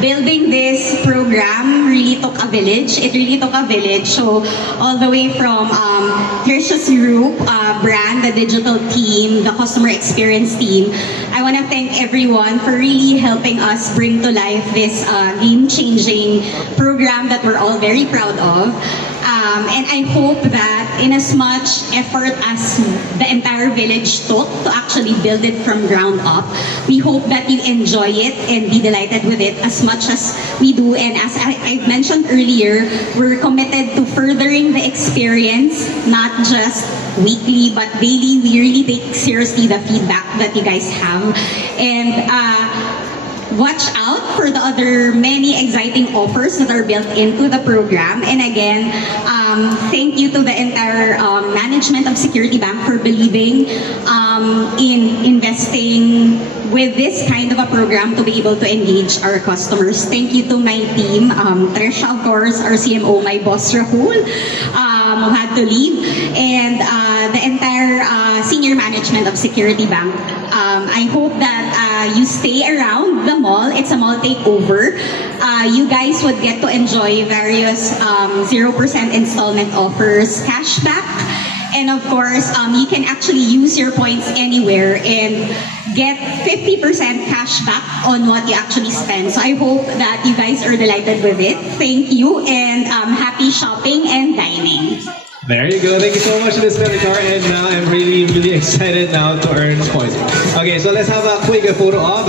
building this program really took a village. It really took a village. So all the way from Trisha's group, brand, the digital team, the customer experience team, I want to thank everyone for really helping us bring to life this game-changing program that we're all very proud of. And I hope that in as much effort as the entire village took to actually build it from ground up, we hope that you enjoy it and be delighted with it as much as we do. And as I mentioned earlier, we're committed to furthering the experience, not just weekly but daily. We really take seriously the feedback that you guys have. And watch out for the other many exciting offers that are built into the program. And again, thank you to the entire management of Security Bank for believing in investing with this kind of a program to be able to engage our customers. Thank you to my team, Trisha, of course, our CMO, my boss Rahul, who had to leave, and the entire senior management of Security Bank. I hope that you stay around the mall. It's a mall takeover. You guys would get to enjoy various 0% installment offers, cashback, and of course, you can actually use your points anywhere and get 50% cashback on what you actually spend. So I hope that you guys are delighted with it. Thank you, and happy shopping and dining. There you go. Thank you so much, Ms. Melicar. And now I'm really excited now to earn points. Okay, so let's have a quick photo op.